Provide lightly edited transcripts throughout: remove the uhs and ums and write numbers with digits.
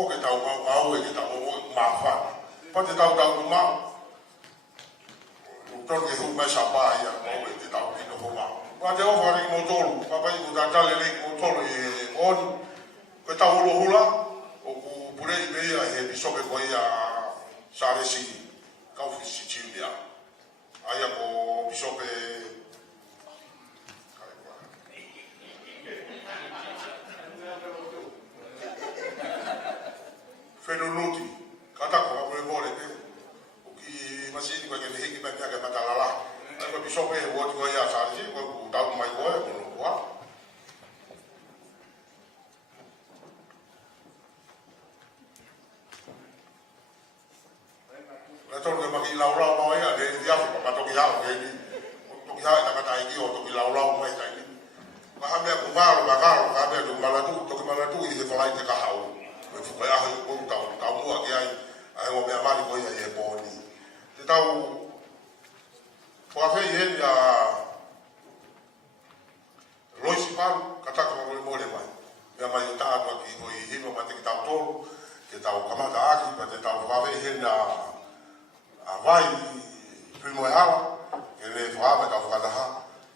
o ke tau mau e ke tau mawhana. Pa te tau mau. Tonu ke hu mai sapa ia mau e te tau kino ho mau. Pa te ofa ri mo tolu, pa pai ku tatale ri mo tolu e oni. Ko tau hula o ku purei beia he bisoke ko ia saresi kaufi Sicilia. Aia ko bisoke Fenunuti, kata ko ako e vole pe. O ki masini ko ke hiki pa ke matalala. Ai ko bisope e woti ko ia saresi ko tau mai ko e no ko. Tonu ke maki laulau mau ia de dia pa to ki hao ke ni. To ki hao ta kata iki o to ki laulau mai ta ni. Ka hame ku valo ka hame to malatu to ki malatu i se falai te ka hao. Me fu ka ha ko tau mo ki ai ai mo me amari ko ia e boni. Te tau po fe ye ya Loisi Paru kata ko mo le mai. Me mai ta ko ki ko i himo ma te ki tau tolu ke tau kamata aki pa te tau fa fe ye na vai primo e hala e le whaama tau whakataha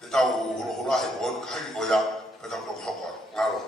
te tau hula he bon kai ko ia pe tau toki hoko ngaro.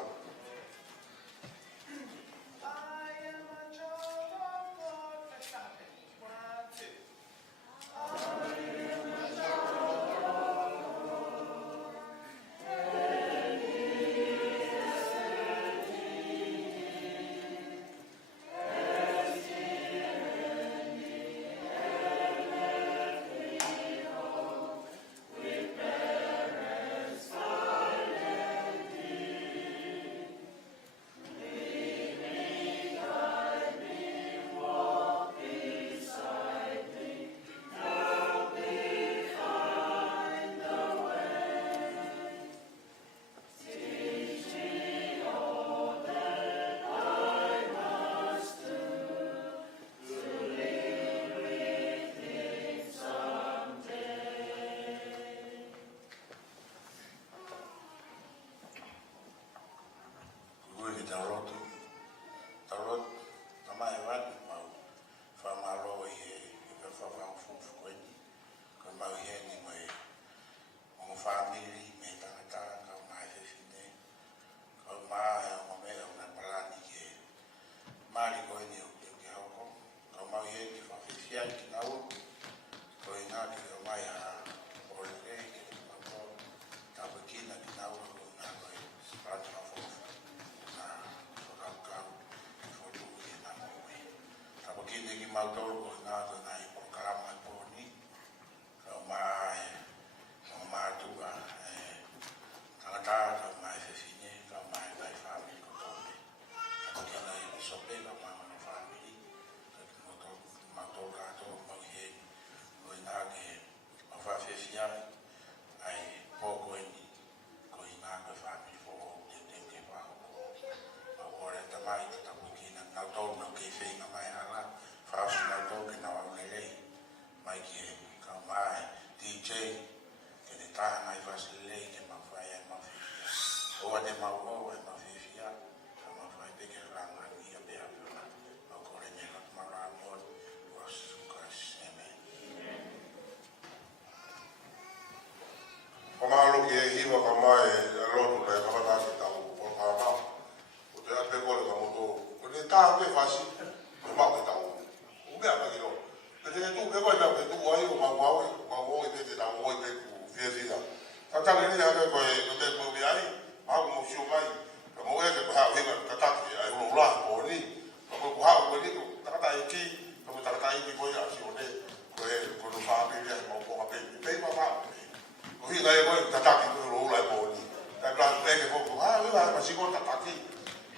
Kamalo ke hiwa kamai lotu na kamata ki tau o kana. O te ape kore ka moto. O te tā pe fasi. O ma ke tau. O me apa ki lo. Ke te tu pe koi na pe tu ai o ma wau. Ma wau i pe te tau oi pe ku fie fia. Ka tangi ni ake koe o te koi mi ai. Aku mo siu mai. Ka mo e ke pa hao hinga kataki ai ulo ula o ni. Ka koe ku hao koe ni ko takata i ki. Ka mo takata i ki koe a si o ne. Koe koe wha pe ria mo ko hape. Pe ma wha. Hui ngai koe tataki koe lo ula e pōni. Kai plan peke fōku, wila ma siko tataki.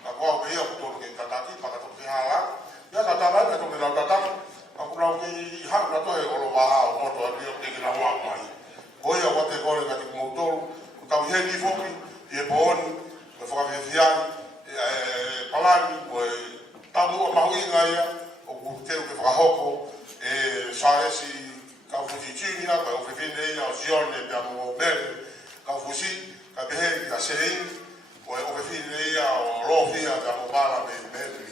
Ka kua o pehia kutono ke tataki, pakato ke hala. Ia ka tabai me toke lau tataki. Ka kulau ke i haku na toe olo waha o moto a rio teki na wak mai. Koe a wate kore ka te kumoutoru. Kutau heni fōki, i e pōni, koe whakawhiawhiani, palani, koe tamu a mahui ngai o kuteu ke whakahoko, saresi ka fusi chinia ka o fefine ia o sione pe amo mere ka fusi ka behe ka sei o fefine ia o lofia ka mo bala me mere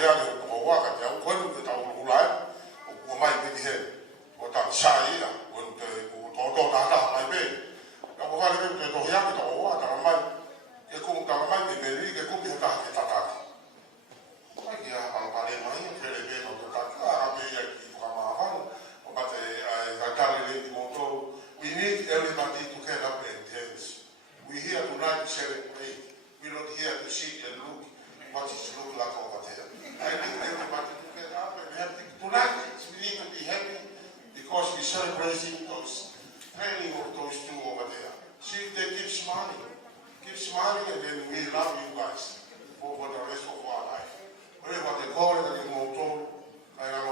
hea le o waka te au koenu te tau ulai o kua mai pe di he o ta sai ia o te to ta mai pe ka ko vale te to hea te o wa ta mai e ko ta mai pe ri ke ko te ta ta ta ai ia pa le mai ke le pe to ta ka pe ia ki ka ma ha o pa te ai ta le di moto we need everybody to get up and dance. We here tonight to celebrate. We're not here to sit and look what it looks like over there. I need everybody to get up and happy. Tonight we need to be happy because we're celebrating those training of those two over there. See if they keep smiling. Keep smiling and then we love you guys for the rest of our life. Whatever they call it, they will tell I don't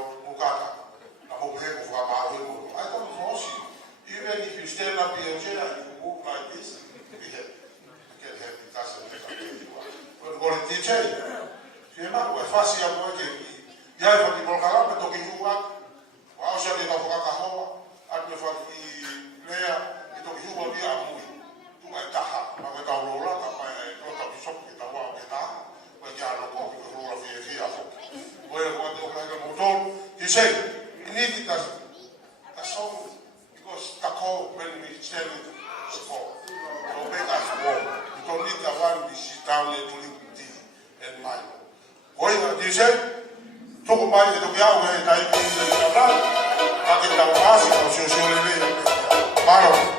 know. I don't force you. Even if you stand up in your chair and you move like this, be happy. You can happy, that's a little bit. But what did you say? You know, we're fast here, boy. You have to be broken talking you up. Wow, so they don't forget how. At the fact, player, it took you will be a movie. To my taha, my roller, my daughter, shop, get a wow, get out. But you are not going to roll of your fear. Well, what the motor, you say, you need it as a song. Because the call when we tell it to call, to make us warm. You don't need the one we sit down and drink tea and wine. Going to say, talk about it to be out here, I mean, I can tell us, I'm sure,